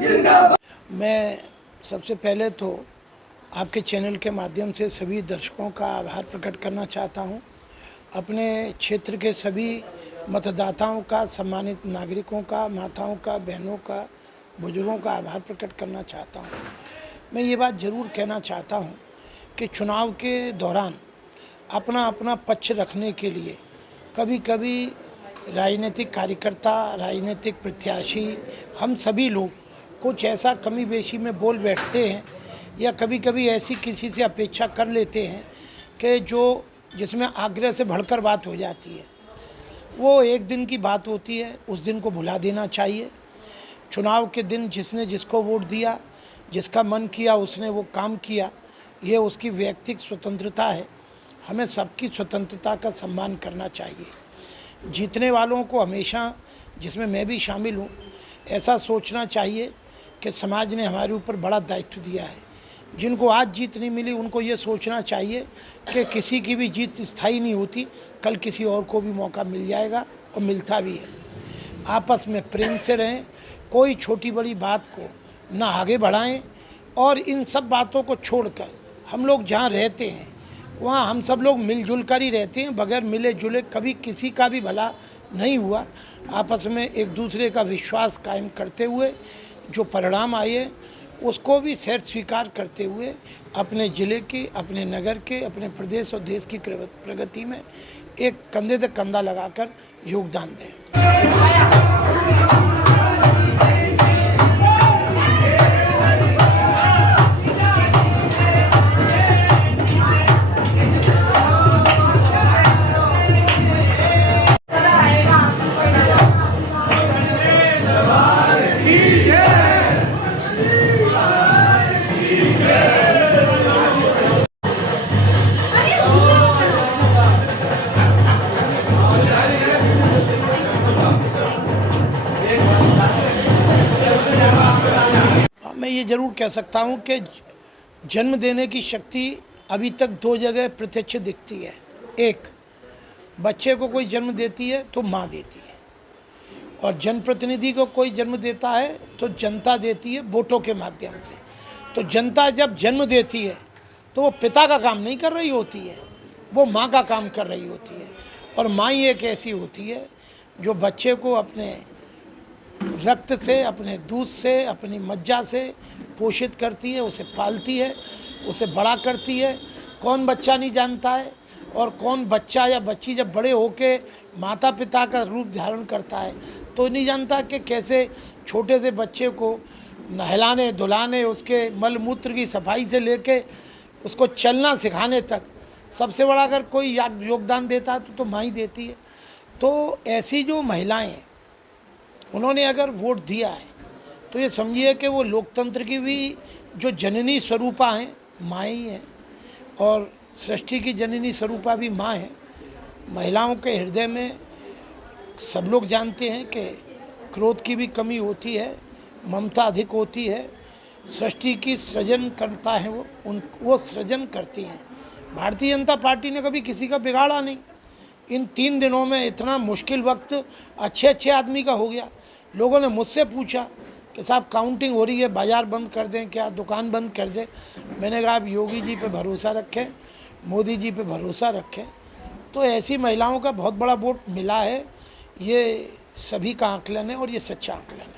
मैं सबसे पहले तो आपके चैनल के माध्यम से सभी दर्शकों का आभार प्रकट करना चाहता हूं। अपने क्षेत्र के सभी मतदाताओं का, सम्मानित नागरिकों का, माताओं का, बहनों का, बुजुर्गों का आभार प्रकट करना चाहता हूं। मैं ये बात ज़रूर कहना चाहता हूं कि चुनाव के दौरान अपना अपना पक्ष रखने के लिए कभी कभी राजनीतिक कार्यकर्ता, राजनीतिक प्रत्याशी, हम सभी लोग कुछ ऐसा कमी बेशी में बोल बैठते हैं या कभी कभी ऐसी किसी से अपेक्षा कर लेते हैं कि जिसमें आग्रह से बढ़कर बात हो जाती है। वो एक दिन की बात होती है, उस दिन को भुला देना चाहिए। चुनाव के दिन जिसने जिसको वोट दिया, जिसका मन किया उसने वो काम किया, ये उसकी व्यक्तिगत स्वतंत्रता है। हमें सबकी स्वतंत्रता का सम्मान करना चाहिए। जीतने वालों को हमेशा, जिसमें मैं भी शामिल हूँ, ऐसा सोचना चाहिए कि समाज ने हमारे ऊपर बड़ा दायित्व दिया है। जिनको आज जीत नहीं मिली उनको ये सोचना चाहिए कि किसी की भी जीत स्थायी नहीं होती, कल किसी और को भी मौका मिल जाएगा और मिलता भी है। आपस में प्रेम से रहें, कोई छोटी बड़ी बात को ना आगे बढ़ाएं और इन सब बातों को छोड़कर हम लोग जहाँ रहते हैं वहाँ हम सब लोग मिलजुल कर ही रहते हैं। बगैर मिले जुले कभी किसी का भी भला नहीं हुआ। आपस में एक दूसरे का विश्वास कायम करते हुए जो परिणाम आए उसको भी सैर स्वीकार करते हुए अपने ज़िले की, अपने नगर के, अपने प्रदेश और देश की प्रगति में एक कंधे से कंधा लगाकर योगदान दें। मैं ये ज़रूर कह सकता हूँ कि जन्म देने की शक्ति अभी तक दो जगह प्रत्यक्ष दिखती है। एक, बच्चे को कोई जन्म देती है तो माँ देती है, और जनप्रतिनिधि को कोई जन्म देता है तो जनता देती है वोटों के माध्यम से। तो जनता जब जन्म देती है तो वो पिता का काम नहीं कर रही होती है, वो माँ का काम कर रही होती है। और माँ ही एक ऐसी होती है जो बच्चे को अपने रक्त से, अपने दूध से, अपनी मज्जा से पोषित करती है, उसे पालती है, उसे बड़ा करती है। कौन बच्चा नहीं जानता है, और कौन बच्चा या बच्ची जब बड़े होके माता पिता का रूप धारण करता है तो नहीं जानता कि कैसे छोटे से बच्चे को नहलाने धुलाने, उसके मल मूत्र की सफाई से लेके उसको चलना सिखाने तक सबसे बड़ा अगर कोई योगदान देता है तो माँ ही देती है। तो ऐसी जो महिलाएं हैं, उन्होंने अगर वोट दिया है तो ये समझिए कि वो लोकतंत्र की भी जो जननी स्वरूपा हैं, माँ ही हैं, और सृष्टि की जननी स्वरूपा भी माँ है। महिलाओं के हृदय में सब लोग जानते हैं कि क्रोध की भी कमी होती है, ममता अधिक होती है। सृष्टि की सृजन करता है वो सृजन करती हैं। भारतीय जनता पार्टी ने कभी किसी का बिगाड़ा नहीं। इन 3 दिनों में इतना मुश्किल वक्त अच्छे आदमी का हो गया। लोगों ने मुझसे पूछा कि साहब काउंटिंग हो रही है, बाज़ार बंद कर दें क्या, दुकान बंद कर दें। मैंने कहा आप योगी जी पे भरोसा रखें, मोदी जी पे भरोसा रखें। तो ऐसी महिलाओं का बहुत बड़ा वोट मिला है। ये सभी का आकलन है और ये सच्चा आकलन है।